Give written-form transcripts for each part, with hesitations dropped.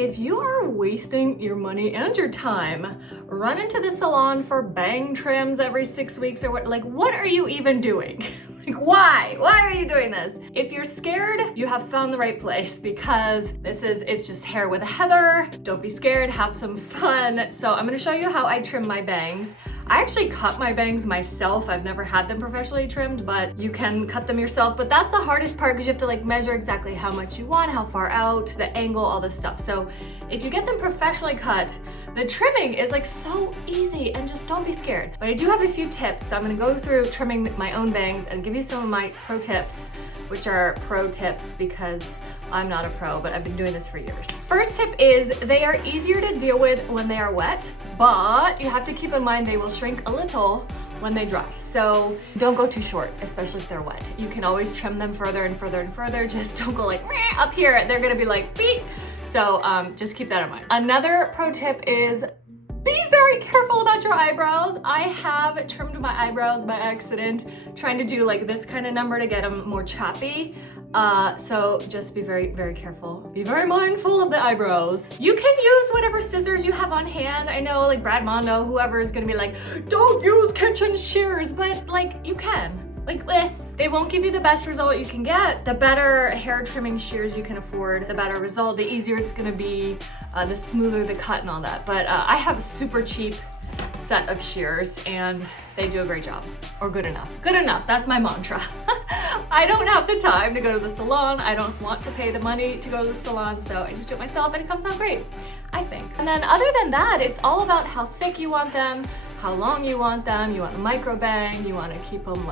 If you are wasting your money and your time, run into the salon for bang trims every 6 weeks or what are you even doing? Why? Why are you doing this? If you're scared, you have found the right place because it's just hair with a heather. Don't be scared, have some fun. So I'm gonna show you how I trim my bangs. I actually cut my bangs myself. I've never had them professionally trimmed, but you can cut them yourself. But that's the hardest part because you have to measure exactly how much you want, how far out, the angle, all this stuff. So if you get them professionally cut, the trimming is so easy, and just don't be scared. But I do have a few tips. So I'm gonna go through trimming my own bangs and give you some of my pro tips, which are pro tips because I'm not a pro, but I've been doing this for years. First tip is they are easier to deal with when they are wet, but you have to keep in mind they will shrink a little when they dry. So don't go too short, especially if they're wet. You can always trim them further and further and further. Just don't go meh, up here. They're gonna be beep. So just keep that in mind. Another pro tip is be very careful about your eyebrows. I have trimmed my eyebrows by accident, trying to do this kind of number to get them more choppy. So just be very, very careful. Be very mindful of the eyebrows. You can use whatever scissors you have on hand. I know Brad Mondo, whoever is gonna be don't use kitchen shears, but you can. They won't give you the best result you can get. The better hair trimming shears you can afford, the better result, the easier it's gonna be, the smoother the cut and all that. But I have a super cheap set of shears and they do a great job, or good enough. Good enough, that's my mantra. I don't have the time to go to the salon. I don't want to pay the money to go to the salon, so I just do it myself and it comes out great, I think. And then other than that, it's all about how thick you want them, how long you want them. You want the micro bang, you want to keep them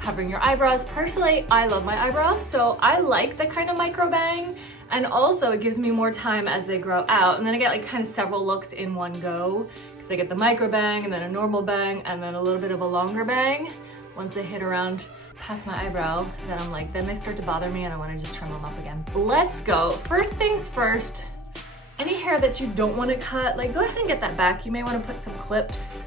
covering your eyebrows. Personally, I love my eyebrows, so I like the kind of micro bang, and also it gives me more time as they grow out, and then I get kind of several looks in one go, because I get the micro bang and then a normal bang and then a little bit of a longer bang. Once they hit around past my eyebrow, then I'm then they start to bother me and I want to just trim them up again. Let's go. First things first, any hair that you don't want to cut, go ahead and get that back. You may want to put some clips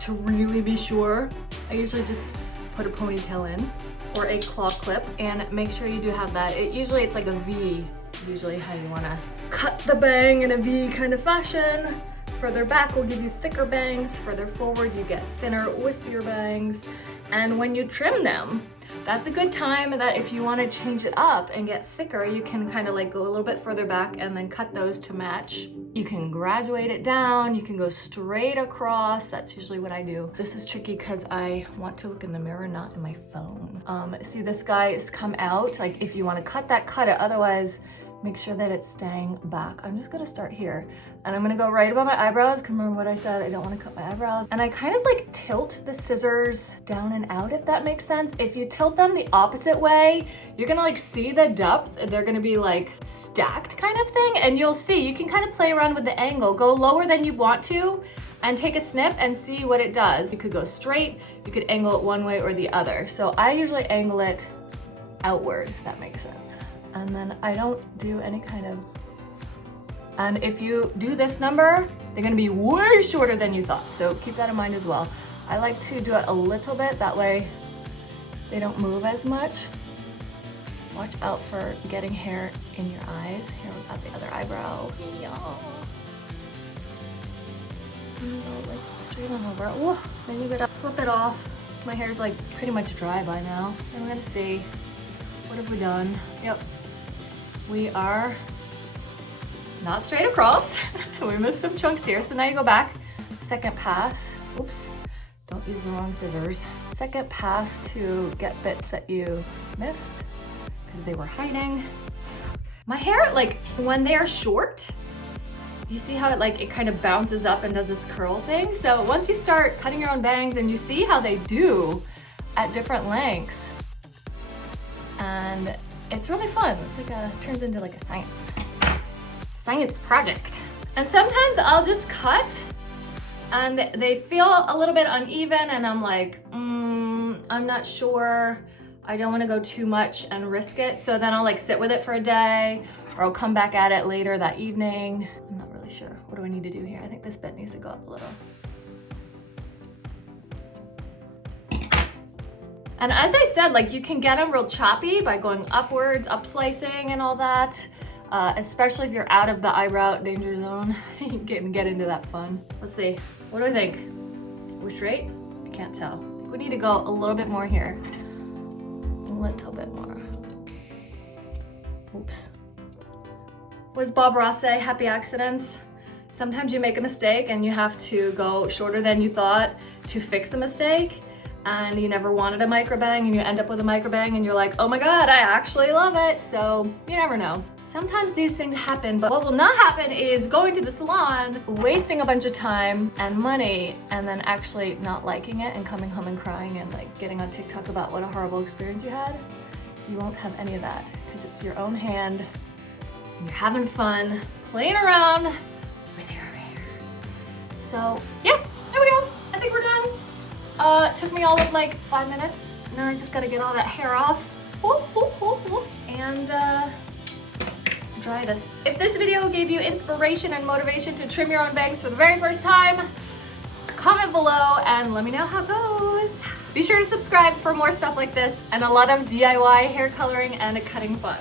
to really be sure. I usually just put a ponytail in or a claw clip, and make sure you do have that. Usually it's a V, usually how you want to cut the bang in a V kind of fashion. Further back will give you thicker bangs. Further forward, you get thinner, wispier bangs. And when you trim them, that's a good time that if you want to change it up and get thicker, you can kind of go a little bit further back and then cut those to match. You can graduate it down. You can go straight across. That's usually what I do. This is tricky because I want to look in the mirror, not in my phone. See, this guy has come out. If you want to cut that, cut it. Otherwise, make sure that it's staying back. I'm just gonna start here, and I'm gonna go right above my eyebrows. Remember what I said, I don't wanna cut my eyebrows. And I kind of tilt the scissors down and out, if that makes sense. If you tilt them the opposite way, you're gonna see the depth. They're gonna be stacked kind of thing, and you'll see, you can kind of play around with the angle. Go lower than you want to, and take a snip and see what it does. You could go straight, you could angle it one way or the other. So I usually angle it outward, if that makes sense. And then I don't do any kind of, and if you do this number, they're gonna be way shorter than you thought. So keep that in mind as well. I like to do it a little bit, that way they don't move as much. Watch out for getting hair in your eyes. Here we got the other eyebrow. Yeah. Go straight on over. Ooh, then you gotta flip it off. My hair's pretty much dry by now. And we're gonna see, what have we done? Yep. We are not straight across. We missed some chunks here. So now you go back, second pass. Oops, don't use the wrong scissors. Second pass to get bits that you missed because they were hiding. My hair, when they are short, you see how it kind of bounces up and does this curl thing? So once you start cutting your own bangs and you see how they do at different lengths, and it's really fun. It's turns into a science project. And sometimes I'll just cut and they feel a little bit uneven, and I'm I'm not sure. I don't want to go too much and risk it. So then I'll sit with it for a day, or I'll come back at it later that evening. I'm not really sure. What do I need to do here? I think this bit needs to go up a little. And as I said, you can get them real choppy by going upwards, up slicing and all that. especially if you're out of the eyebrow danger zone. You can get into that fun. Let's see, what do I think? Are we straight? I can't tell. We need to go a little bit more here. A little bit more. Oops. What does Bob Ross say? Happy accidents. Sometimes you make a mistake and you have to go shorter than you thought to fix the mistake, and you never wanted a microbang and you end up with a microbang and you're like, oh my God, I actually love it. So you never know. Sometimes these things happen, but what will not happen is going to the salon, wasting a bunch of time and money, and then actually not liking it and coming home and crying and like getting on TikTok about what a horrible experience you had. You won't have any of that because it's your own hand. And you're having fun, playing around with your hair. So yeah, there we go. I think we're done. Took me all of like 5 minutes. Now I just gotta get all that hair off. And dry this. If this video gave you inspiration and motivation to trim your own bangs for the very first time, comment below and let me know how it goes. Be sure to subscribe for more stuff like this and a lot of DIY hair coloring and cutting fun.